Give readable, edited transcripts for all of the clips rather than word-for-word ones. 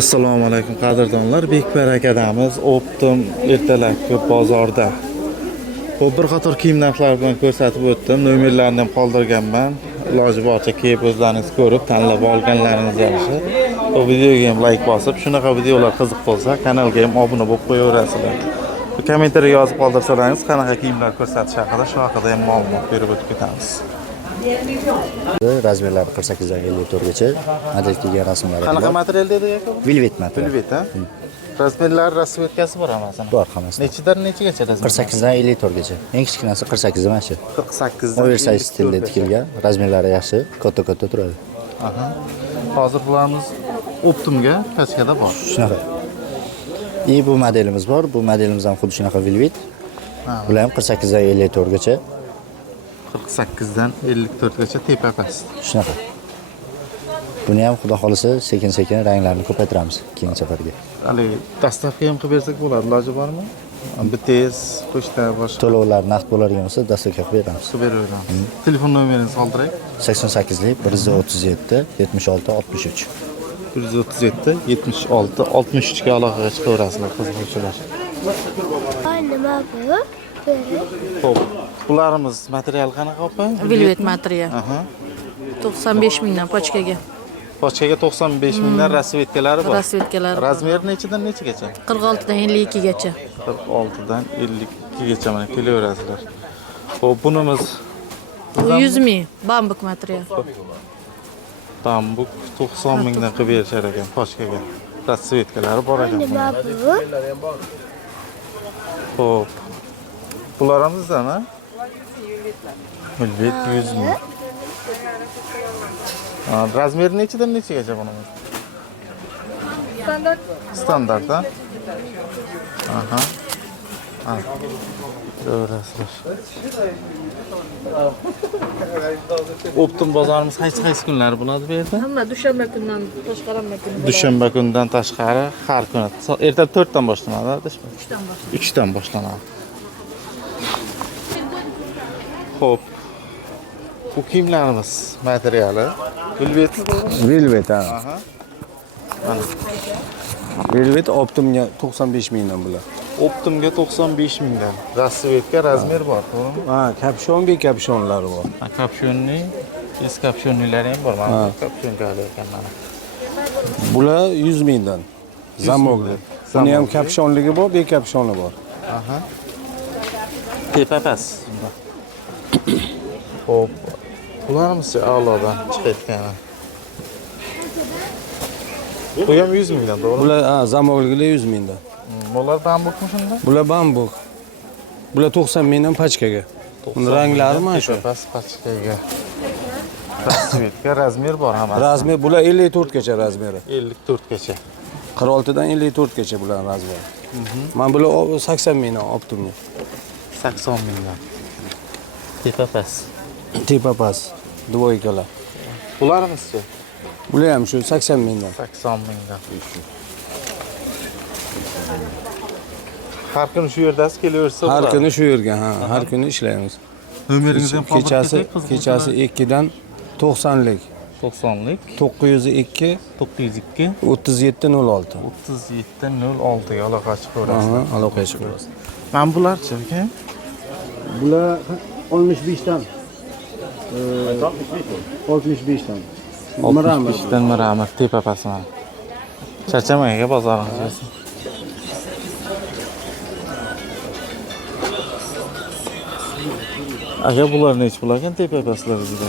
Assalomu alaykum qadrdonlar. Bekbarakadamiz Optim ertalabki bozorda. Bu bir qator kiyim narxlari bilan ko'rsatib o'tdim. Nomerlarni ham qoldirganman. Iloji boricha kelib o'zlaringiz ko'rib, tanlab olganlaringiz yaxshi. Bu videoga ham like bosib, shunaqa videolar qiziq bo'lsa, kanalga ham obuna bo'lib qo'yaverasizlar. Kommentariy yozib qoldirsalaringiz, qanaqa kiyimlar ko'rsatish haqida, shu haqida ham ma'lumot berib o'tib ketamiz. Razmerlari 48 dan 54 gacha model kelgan rasmlari. Qanaqa material dedi aka? Velvet material. Velvet, ha? Razmerlar rasvetkasi bor hammasi. Bor hammasi. Nechidan nechigacha razmer? 48 dan 54 gacha. Eng kichkinasi 48 mana shu. 48 dan Oversize stilda tikilgan, razmerlari yaxshi, katta turadi. Aha. Hozir bularimiz Optimga kachkada bor. Shunaqa. Bu modelimiz bor. Bu modelimiz ham xuddi shunaqa velvet. Bular ham 48 dan 54 gacha. 48 dan 54 gacha tepa past. Shunaqa. Buni ham xudo xolisa sekin-sekin ranglarini ko'paytiramiz keyingi safarga. Hali dastavka ham qilib bersak bo'ladi, iloji bormi? BTS, pochta boshqa To'lovlar naqd bo'ladigan bo'lsa, dastavka qilib beramiz. qilib beraveramiz. Telefon nomeringizni qoldiray. 88lik 137 76 63. 137 76 63 ga aloqaga chiqaverasizlar qiziquvchilar. Nima bu? Xo'p, bularimiz material qanaqa opa? Velvet material. Aha. 95 mingdan pochkaga. Pochkaga 95 mingdan rasvetkalari bor. Rasvetkalari. Razmer nechidan nechigacha? 46 dan 52 gacha. 46 dan 52 gacha mana kelaverasizlar. Xo'p, bunimiz Bu 100 ming bambuk material. bambuk 90 mingdan qilib berishar ekan pochkaga. Rasvetkalari bor ekan. Nima bu? Xo'p. Bularımızdan ha? Velvet 100 ming. Razmeri nechidan nechigacha bunimiz? Standart ha? Aha. Ko'rasizlar. Optim bozorimiz qaysi kunlari bo'ladi bu yerda? Hamma dushanba kundan tashqari hamma kuni. Dushanba kundan tashqari har kuni. Erta 4 dan boshlanadi, 3 dan boshlanadi. Xo'p. Bu kiyimlarimiz materiali velvet. Velvet ha. Aha. Velvet Optimga 95 mingdan bular. Optimga 95 mingdan. Rasvetka razmer bor, to'g'rimi? Ha, kapshon be kapshonlari bor. Kapshonni, es kapshonlilari ham bor. Mana kapshonga olayotgan mana. Bular 100 mingdan. Zamogli. Buni ham kapshonligi bor, be kapshoni bor. Aha. Tepa past. Xo'p. Bularimiz a'lodan chiqayotgan. Bu ham 100 mingdan, to'g'rimi? Bular zamoglilar 100 mingdan. Bular bambukmi shunda? Bular bambuk. Bular 90 mingdan pachkaga. Buni ranglari mana shu. Past pachkaga. Rasvetka razmer bor hammasi. Razmer bular 54 gacha razmeri. 54 gacha. 46 dan 54 gacha bular razmeri. Men bular 80 mingdan Optimga. 80 mingdan. Tepa past. Tepa pas. Dvoykalar. Bularimiz-chi? Bular ham shu 80 mingdan. 80 mingdan. Har kuni shu yerdasiz kelaversa Har kuni shu yerga, har kuni ishlaymiz. nomeringizni ham Kechasi 2 dan 90lik. 90lik 902 902 3706. 3706 ga aloqa chiqaverasiz. Aloqa chiqamiz. Mana bularchi aka? Bular 65 dan 65 dan. 65 dan miramir tepa pasman. Charchamang aka bozoringiz. Aka bular nech pul ekan tepa paslarida?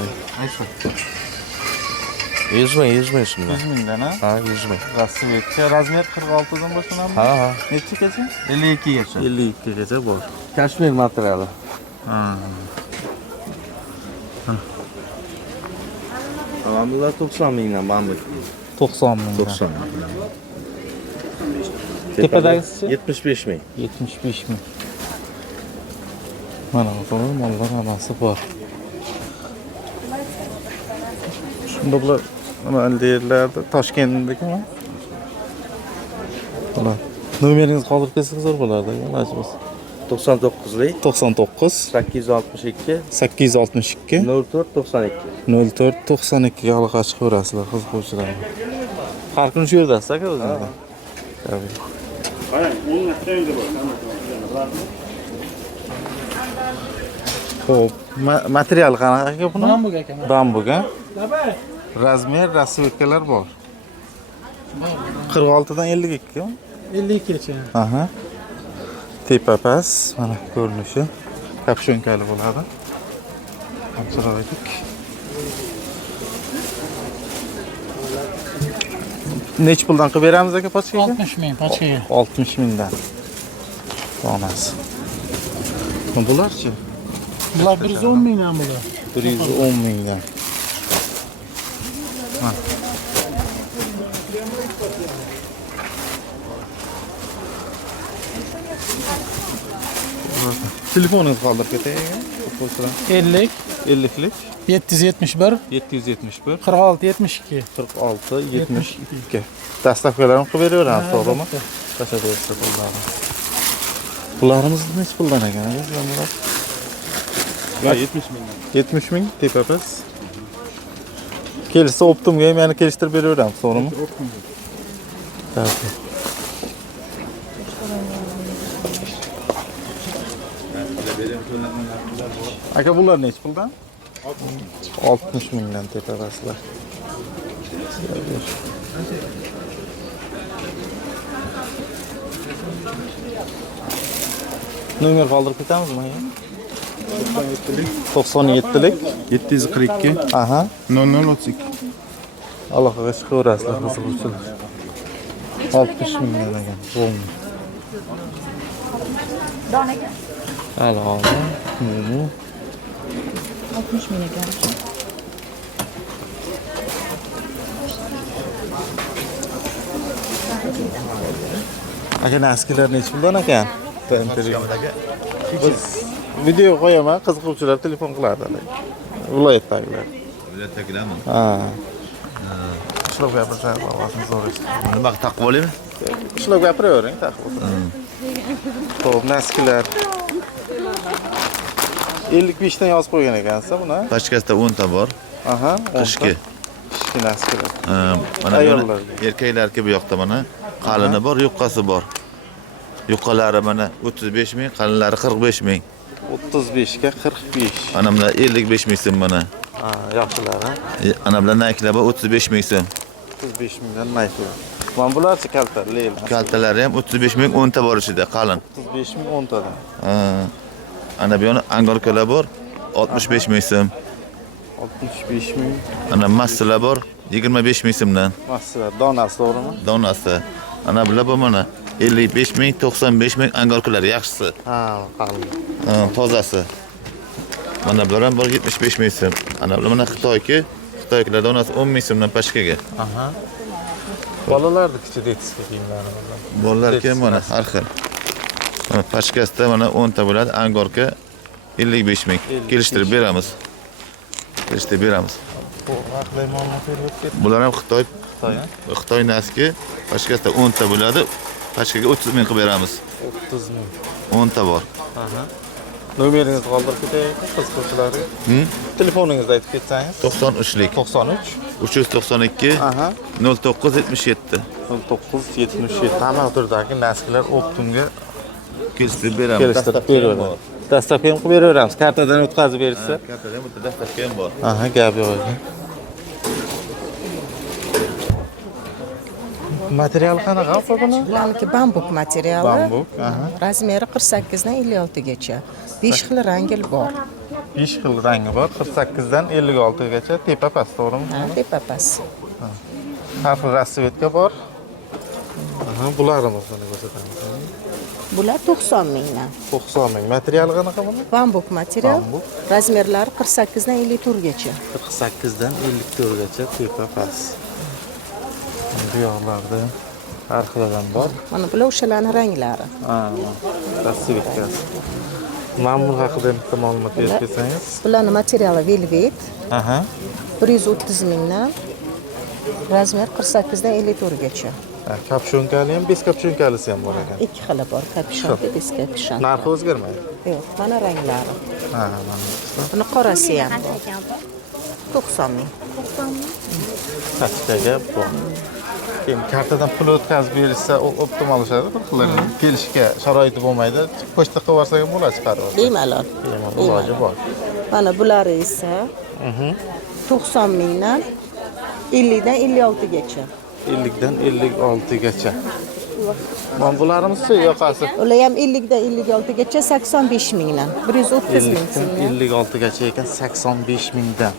100 ming shunda. 100 mingdan ha? Ha, 100 ming. Rasvetcha razmer 46 dan boshlanadimi? Ha. Nechigacha? 52 gacha. 52 gacha bor. Kashmir materiali. Tamam, bular 90 mingdan bambuk. 90 ming. 90. Tepadagisi 75 ming. 75 ming. Mana bu mollar hammasi bor. Shunda bular mana yerlarda Toshkentdagimi? Bular. Nomeringizni qoldirib kelsangiz zo'r bo'lardi, iloji bo'lsa. 99lik 99 862 862 04 92. 04 92 ga aloqa chiqaverasizlar qiziquvchilar. Har kun shu yerdasiz aka o'zingiz. Xo'p, material qanaqa aka buni? Bambuk aka. Bambuk, ha? Razmer, rasvetkalar bor. 46 dan 52 mi? 52 gacha. Aha. Tepa pas, mana ko'rinishi. Kapshonkali bo'ladi. Chiroylik. Nech puldan qilib beramiz aka pochkaga? 60 ming pochkaga. 60 mingdan. Donasi. Bularchi? Bular 110 mingdan bular. 110 mingdan. Ha. Telefoningizni qoldirib ketay aka. 50 50lik 771 771 46 72. 46 72. Dastavkalarni qilib beraveramiz, to'g'rimi? Tashaversa bo'ladi. Bularimiz nech puldan ekan? Ya 70 ming. 70 ming tepamiz. Kelsa Optimga ham yana kelishtirib beraveramiz, to'g'rimi? Tabii. Aka bular nech puldan? 60 mingdan tepasizlar. Nomer qoldirib ketamizmi? 97lik 742 aha 0032. Allohga shukr qiziquvchilar. 60 mingdan ekan. Bo'ldi. Alo. 60 ming ekan. Aka naskilar nech puldan ekan? Biz video qo'yaman, qiziquvchilar telefon qiladi. Viloyatdagilar. Viloyatdagilarmi? Ha. Shular gapirsa, ovozini zo'r eshitadi. Nima taqib olaymi? Shular gapiravering, taqib. Xo'p, naskilar 55 dan yozib qo'ygan ekansiz buni. Pachkasida 10 ta bor. Aha, Qishki. Qishki naskilar. Mana Ayollar. erkaklarga bu yoqda mana qalini bor, yuqqasi bor. Yuqqalari mana 35 ming, qalinlari 45 ming. 35 ga 45. Ana bular 55 ming so'm mana. Ha, yaxshilar, ha. Ana bular naklar bor 35 ming so'm. 35 mingdan nayklar. Mana bularchi kalta, leyla. Kaltalari ham 35 ming 10 ta bor ichida qalin. 35 ming 10 tadan. Ana bu yana angorkalar bor 65 ming so'm. 65 ming. Ana massalar bor 25 ming so'mdan. Massalar donasi to'g'rimi? Donasi. Ana bular bu mana 55 ming, 95 ming angorkalar yaxshisi. Ha, qalin. Tozasi. Mana bular ham bor 75 ming so'm. Ana bular mana Xitoykilar donasi 10 ming so'mdan pashkaga. Aha. Bolalarning kichik detskiy kiyimlari bor. Bolalarga mana har xil. Mana pashkasida mana 10 ta bo'ladi, angorka 55 ming. Kelishtirib beramiz. Kelishtirib beramiz. Haqli ma'lumot berib ketdi. Bular ham Xitoy. Xitoy, Xitoy naski pashkasida 10 ta bo'ladi. Pashkaga 30 ming qilib beramiz. 30 ming. 10 ta bor. Aha. Nomeringizni qoldirib ketaylik, qiziquvchilarga. Telefoningizni aytib ketsangiz. 93lik 93 392 aha 0977. 0977. Hamma turdagi naskilar Optimga Kelishtirib beramiz. kelishtirib beraveramiz. Dastavka ham qilib beraveramiz. Kartadan o'tkazib bersa. Kartada ham bitta dastavka ham bor. Aha, gap yo'q ekan. Material qanaqa buni? Bularniki bambuk materiali. Bambuk, aha. Razmeri 48 dan 56 gacha. 5 xil rangi bor. 5 xil rangi bor. 48 dan 56 gacha tepa past, to'g'rimi? Ha, tepa pas. Har xil rasvetka bor. Aha, bularimizni ko'rsatamiz. Bular 90 mingdan. 90 ming. Material qanaqa buni? Bambuk material. Bambuk. Razmerlari 48 dan 54 gacha. 48 dan 54 gacha tepa past. Bu yoqlarda har xildan bor. Mana bular o'shalarning ranglari. Ha, rasvetkasi. Ma'mur haqida bitta ma'lumot berib ketsangiz. Bularning materiali velvet. Aha. 130 mingdan. Razmer 48 dan 54 gacha. Kapshonkali ham, bez kapshonkalisi ham bor ekan. Ikki xili bor, kapishon, bez kapishon. Narxi o'zgarmaydi. Yo'q, mana ranglari. Ha, mana. Buni qorasi ham bor. 90 ming. Pastkaga bor. Keyin kartadan pul o'tkazib berishsa, optimal bo'ladi. Bir xil kelishga sharoiti bo'lmaydi. Pochta qilib yuborsak ham bo'ladi chiqarib. Bemalol. Iloji bor. Mana bulari esa 90 mingdan 50 dan 56 gacha. 50 dan 56 gacha. Mana bularimiz-chi yoqasi? Ular ham 50 dan 56 gacha 85 mingdan. 130 ming. 56 gacha ekan 85 mingdan.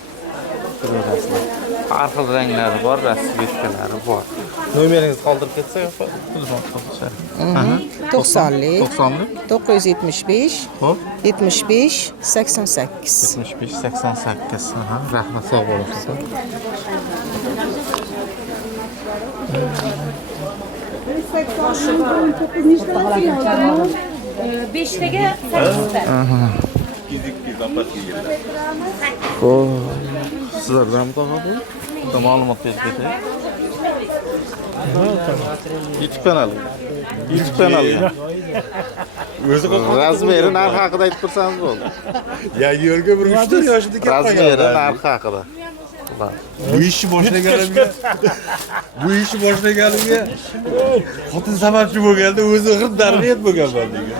Ko'rasizlar. Har xil ranglari bor, rasvetkalari bor. Nomeringizni qoldirib ketsak, telefon qilishar. 90lik, 90lik, 975, xo'p, 75, 88. 75 88. Rahmat, sog' bo'lasiz. Beshtaga 800 Bu sizlardan mi topadi? Burada ma'lumot berib ketay. YouTube kanalı. YouTube kanalı. Razmeri narxi haqida aytib tursangiz bo'ldi. Ya yo'lga bir 3 yoshida Razmeri narxi haqida. Bu işi boshlaganimga xotin sababchi bo'lganda o'zi g'irdarni yet bo'lgan men degan.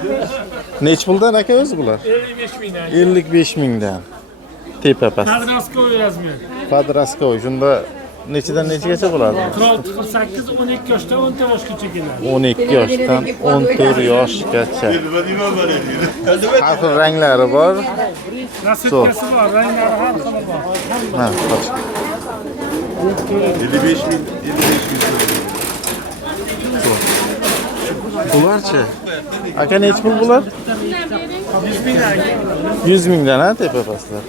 Nech puldan aka o'zi bular? 55 mingdan. 55 mingdan. Tepa past. Padraskoy razmer. Padraskoy. Shunda nechidan nechigacha bo'ladi? 48 12 yoshdan 14 yoshgacha keladi. 12 yoshdan 14 yoshgacha. Har xil ranglari bor. Rasvetkasi bor, ranglari har xil bor. Ha, qoch. 55 bin Bularchi? Aka nech pul bular? 100 mingdan. 100 mingdan ha tepa pastlar.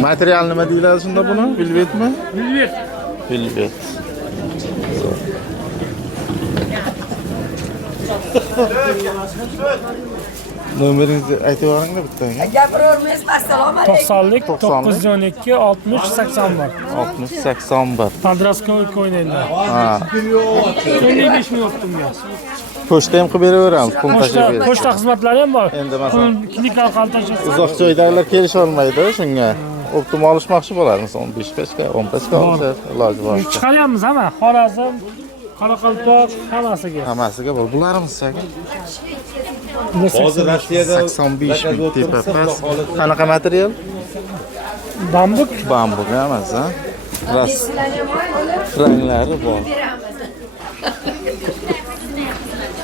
Material nima deyiladi shunda buni? Velvetmi? Velvet. Velvet. Nomeringizni aytib yuboringlar bittanga. 90lik 90lik. 912 60 81. 60 81. Padraskoy ko'ynaklar. Ha. 55 ming o'tdimga. Pochta ham qilib beraveramiz, pul tashib beramiz. Pochta xizmatlari ham bor. Endi masalan Klinikal qaltachasi. uzoq joydagilar kelisha olmaydi shunga. Optimal olishmoqchi bo'larmiz 15 pechka, 10 pechka olsa iloji bor. Chiqaryapmiz hamma. Xorazm, Qoraqalpoq hammasiga. Hammasiga bor. Bularimiz aka. hozir Rossiyada 85 ming tepa past. Qanaqa material? Bambuk. Bambuk emas, ha? Ranglari bor.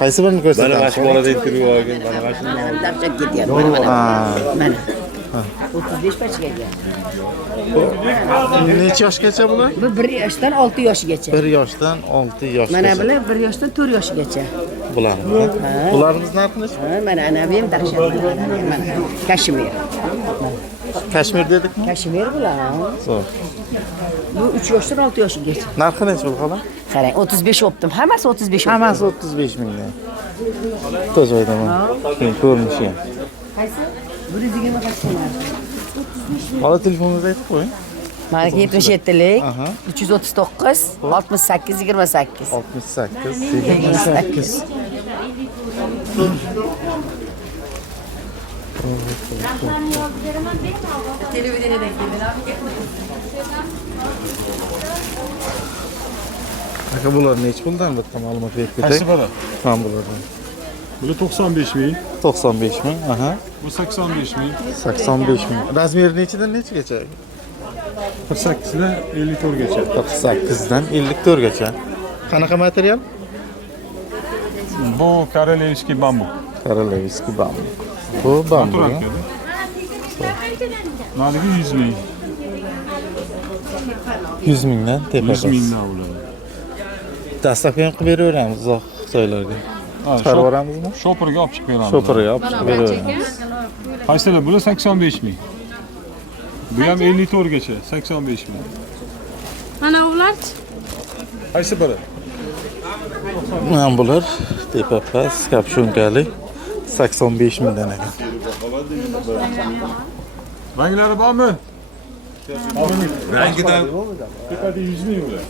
Qaysi birini ko'rsatamiz? mana shu bolada intervyu olgan, mana shuni Mana. 35 pachgacha. Necha yoshgacha bular? Bu 1 yoshdan 6 yoshgacha. 1 yoshdan 6 yoshgacha. Mana bular 1 yoshdan 4 yoshgacha. Bular. Bularimiz narxi necha? Mana anavi ham dahshat. Mana Kashmir. Kashmir dedik. Kashmir bular. Zo'r. Bu 3 yoshdan 6 yoshgacha. Narxi necha bu xola? Qarang, 35 optim. Hammasi 35. Hammasi 35 mingdan. To'zoydaman. Keyin ko'rinishi ham. Qaysi? 120 qachonlar. Xola telefoningizni aytib qo'ying. Mana 77lik 339 68 28. 68 28. Aka bular necha puldan bitta ma'lumot berib ketay. qaysi biri? Ham bulardan. Bu 95 ming, 95 ming, aha. bu 85 ming, 85 ming. Razmeri nechidan nechigacha? 48 dan 54 gacha. 48 dan 54 gacha. Qanaqa material? Bu Karelevskiy bambuk. Karelevskiy bambuk. Bu bambuk. Narigi 100 ming. 100 mingdan tepa. 100 mingdan bo'ladi. Dastavka ham qilib beraveramiz uzoq joylarga. Chiqarib yuboramizmi? Shopirga olib chiqib beramiz. Shopirga olib chiqib beraveramiz. Qaysilar? Bular 85 ming. Bu ham 54 gacha, 85 ming. Mana ularchi? Qaysi biri? Mana bular tepa past kapshunkali 85 mingdan ekan. Ranglari bormi? Rangidan tepada 100 ming bular.